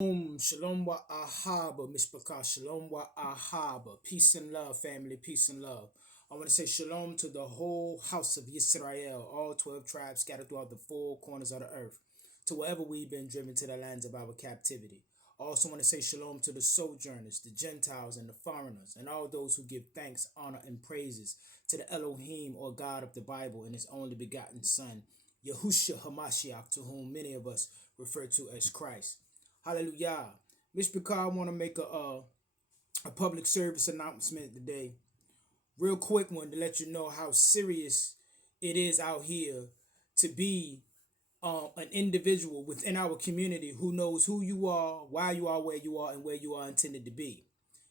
Shalom wa ahaba, mishpachah. Shalom wa ahaba. Peace and love, family. Peace and love. I want to say shalom to the whole house of Yisrael, all 12 tribes scattered throughout the four corners of the earth, to wherever we've been driven to the lands of our captivity. I also want to say shalom to the sojourners, the Gentiles, and the foreigners, and all those who give thanks, honor, and praises to the Elohim, or God of the Bible, and his only begotten Son, Yahushua HaMashiach, to whom many of us refer to as Christ. Hallelujah. Mishpachah, I want to make a public service announcement today. Real quick one to let you know how serious it is out here to be an individual within our community who knows who you are, why you are where you are, and where you are intended to be.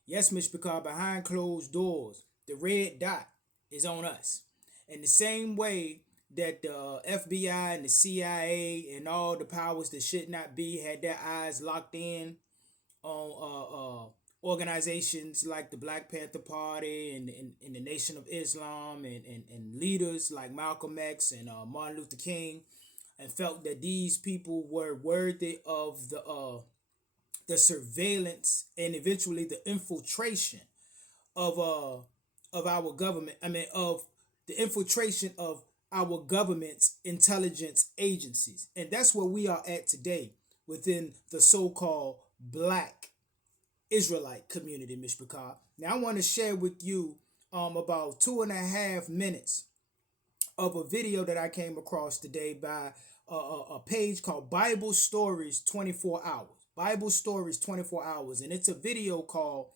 Yes, Mishpachah, behind closed doors, the red dot is on us. In the same way that the FBI and the CIA and all the powers that should not be had their eyes locked in on organizations like the Black Panther Party and the Nation of Islam and leaders like Malcolm X and Martin Luther King, and felt that these people were worthy of the surveillance and eventually the infiltration of our government. Of the infiltration of our government's intelligence agencies, and that's where we are at today within the so-called Black Israelite community, Mishpachah. Now, I want to share with you about 2.5 minutes of a video that I came across today by a page called Bible Stories 24 Hours. Bible Stories 24 Hours. And it's a video called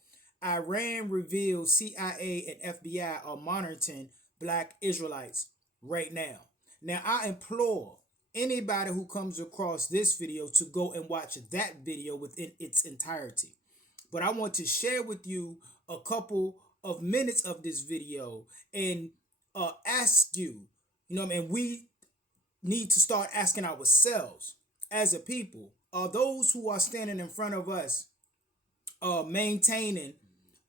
Iran Reveals CIA and FBI are monitoring Black Israelites right now. Now, I implore anybody who comes across this video to go and watch that video within its entirety. But I want to share with you a couple of minutes of this video and ask you, and we need to start asking ourselves as a people, are those who are standing in front of us maintaining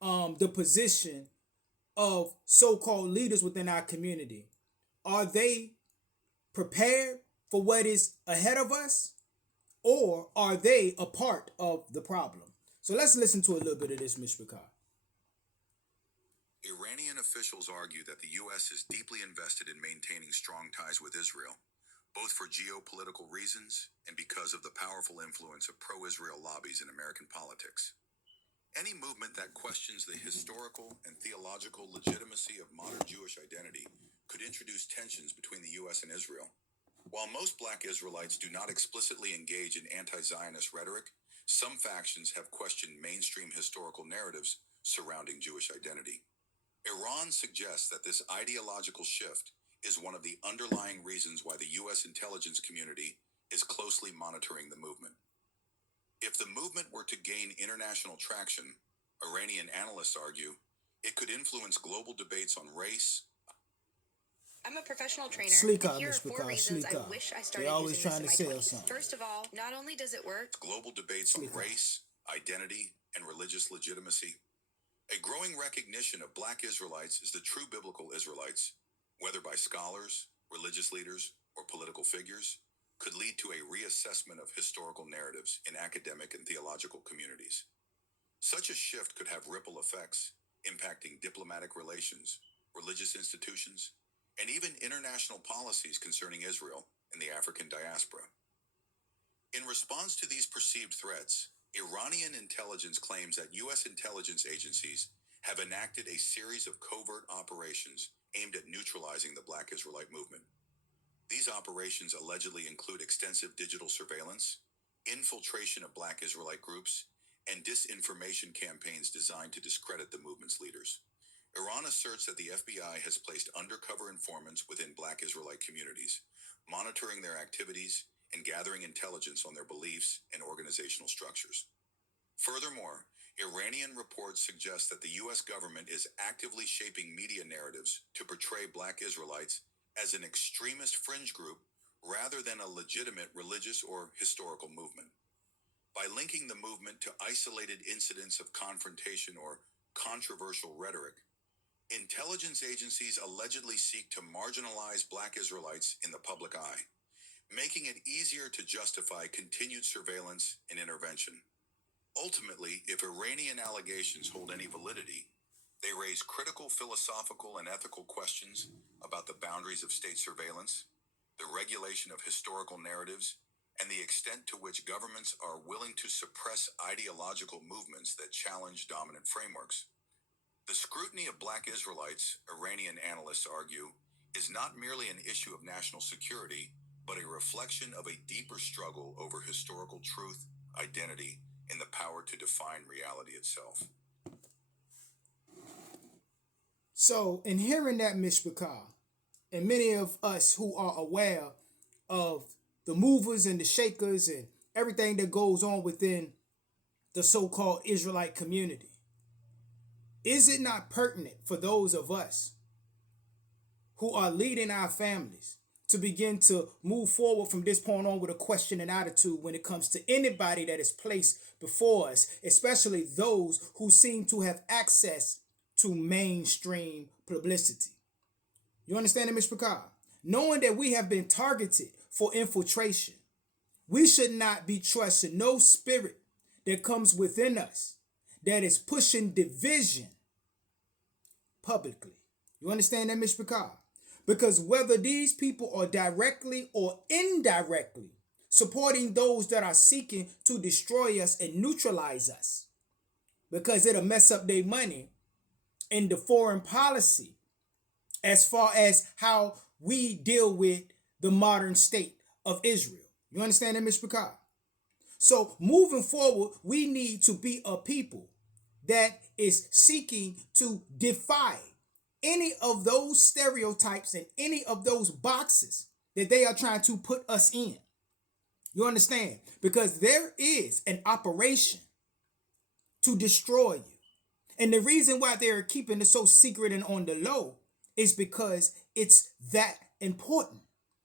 the position of so-called leaders within our community, are they prepared for what is ahead of us, or are they a part of the problem? So let's listen to a little bit of this, Mishpachah. Iranian officials argue that the U.S. is deeply invested in maintaining strong ties with Israel, both for geopolitical reasons and because of the powerful influence of pro-Israel lobbies in American politics. Any movement that questions the historical and theological legitimacy of modern Jewish identity could introduce tensions between the U.S. and Israel. While most Black Israelites do not explicitly engage in anti-Zionist rhetoric, some factions have questioned mainstream historical narratives surrounding Jewish identity. Iran suggests that this ideological shift is one of the underlying reasons why the U.S. intelligence community is closely monitoring the movement. If the movement were to gain international traction, Iranian analysts argue, it could influence global debates on race. I'm a professional trainer, Slika, and here are 4 reasons I wish I started using this in my 20s. First of all, not only does it work, global debates on race, identity, and religious legitimacy. A growing recognition of Black Israelites as the true biblical Israelites, whether by scholars, religious leaders, or political figures, could lead to a reassessment of historical narratives in academic and theological communities. Such a shift could have ripple effects, impacting diplomatic relations, religious institutions, and even international policies concerning Israel and the African diaspora. In response to these perceived threats, Iranian intelligence claims that U.S. intelligence agencies have enacted a series of covert operations aimed at neutralizing the Black Israelite movement. These operations allegedly include extensive digital surveillance, infiltration of Black Israelite groups, and disinformation campaigns designed to discredit the movement's leaders. Iran asserts that the FBI has placed undercover informants within Black Israelite communities, monitoring their activities and gathering intelligence on their beliefs and organizational structures. Furthermore, Iranian reports suggest that the U.S. government is actively shaping media narratives to portray Black Israelites as an extremist fringe group rather than a legitimate religious or historical movement. By linking the movement to isolated incidents of confrontation or controversial rhetoric, intelligence agencies allegedly seek to marginalize Black Israelites in the public eye, making it easier to justify continued surveillance and intervention. Ultimately, if Iranian allegations hold any validity, they raise critical philosophical and ethical questions about the boundaries of state surveillance, the regulation of historical narratives, and the extent to which governments are willing to suppress ideological movements that challenge dominant frameworks. The scrutiny of Black Israelites, Iranian analysts argue, is not merely an issue of national security, but a reflection of a deeper struggle over historical truth, identity, and the power to define reality itself. So, in hearing that, Mishpachah, and many of us who are aware of the movers and the shakers and everything that goes on within the so-called Israelite community, is it not pertinent for those of us who are leading our families to begin to move forward from this point on with a question and attitude when it comes to anybody that is placed before us, especially those who seem to have access to mainstream publicity? You understand it, Mishpachah? Knowing that we have been targeted for infiltration, we should not be trusting no spirit that comes within us that is pushing division publicly. You understand that, Mishpachah? Because whether these people are directly or indirectly supporting those that are seeking to destroy us and neutralize us, because it'll mess up their money in the foreign policy as far as how we deal with the modern state of Israel. You understand that, Mishpachah? So moving forward, we need to be a people that is seeking to defy any of those stereotypes and any of those boxes that they are trying to put us in. You understand? Because there is an operation to destroy you. And the reason why they're keeping it so secret and on the low is because it's that important.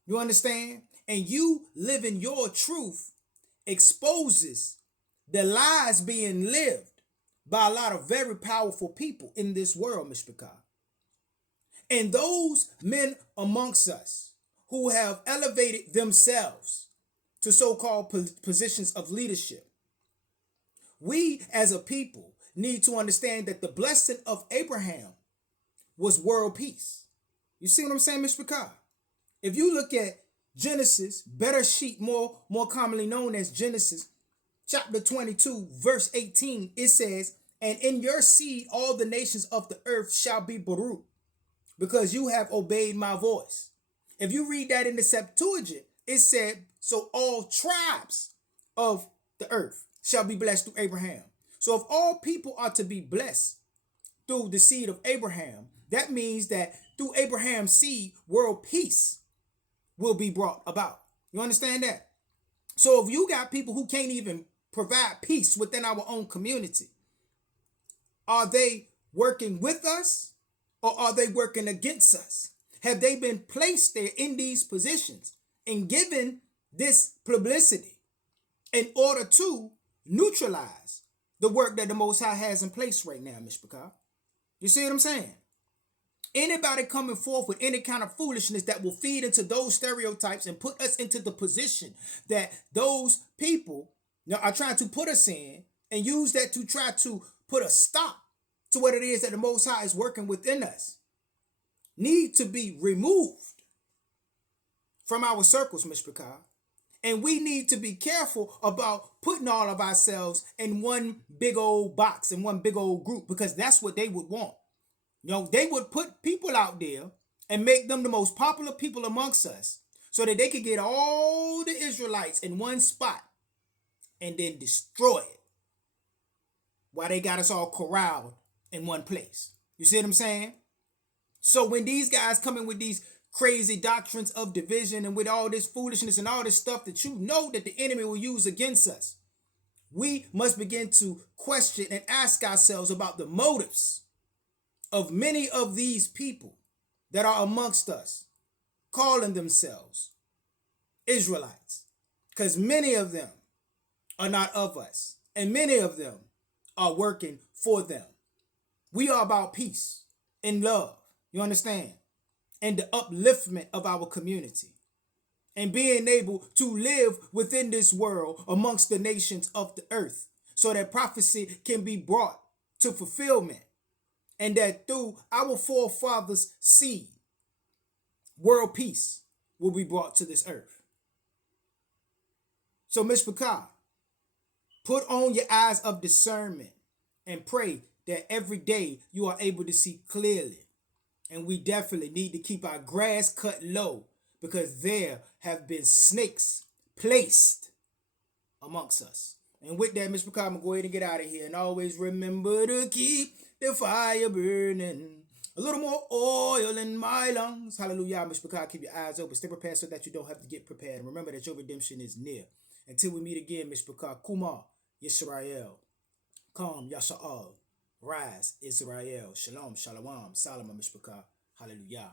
You understand? And you living your truth exposes the lies being lived by a lot of very powerful people in this world, Mishpachah. And those men amongst us who have elevated themselves to so-called positions of leadership, we as a people need to understand that the blessing of Abraham was world peace. You see what I'm saying, Mishpachah? If you look at Genesis, Bereshit, more commonly known as Genesis, chapter 22, verse 18, it says, "And in your seed all the nations of the earth shall be Baruch, because you have obeyed my voice." If you read that in the Septuagint, it said, "So all tribes of the earth shall be blessed through Abraham." So if all people are to be blessed through the seed of Abraham, that means that through Abraham's seed, world peace will be brought about. You understand that? So if you got people who can't even provide peace within our own community, are they working with us or are they working against us? Have they been placed there in these positions and given this publicity in order to neutralize the work that the Most High has in place right now, Mishpachah? You see what I'm saying? Anybody coming forth with any kind of foolishness that will feed into those stereotypes and put us into the position that those people are trying to put us in and use that to try to put a stop to what it is that the Most High is working within us, need to be removed from our circles, Mishpachah. And we need to be careful about putting all of ourselves in one big old box, in one big old group, because that's what they would want. You know, they would put people out there and make them the most popular people amongst us so that they could get all the Israelites in one spot and then destroy it while they got us all corralled in one place. You see what I'm saying? So when these guys come in with these crazy doctrines of division and with all this foolishness and all this stuff that you know that the enemy will use against us, we must begin to question and ask ourselves about the motives of many of these people that are amongst us, calling themselves Israelites, because many of them are not of us, and many of them are working for them. We are about peace and love, you understand, and the upliftment of our community, and being able to live within this world amongst the nations of the earth, so that prophecy can be brought to fulfillment, and that through our forefathers' seed, world peace will be brought to this earth. So, Mishpachah, put on your eyes of discernment and pray that every day you are able to see clearly. And we definitely need to keep our grass cut low, because there have been snakes placed amongst us. And with that, Mr. I'm going to go ahead and get out of here. And always remember to keep the fire burning. A little more oil in my lungs. Hallelujah. Mr. Picard, keep your eyes open. Stay prepared so that you don't have to get prepared. And remember that your redemption is near. Until we meet again, Mr. Picard, Kumar, Yisrael. Come, Yasha'al. Rise, Israel. Shalom, Shalom. Solomon, Mr. Picard. Hallelujah.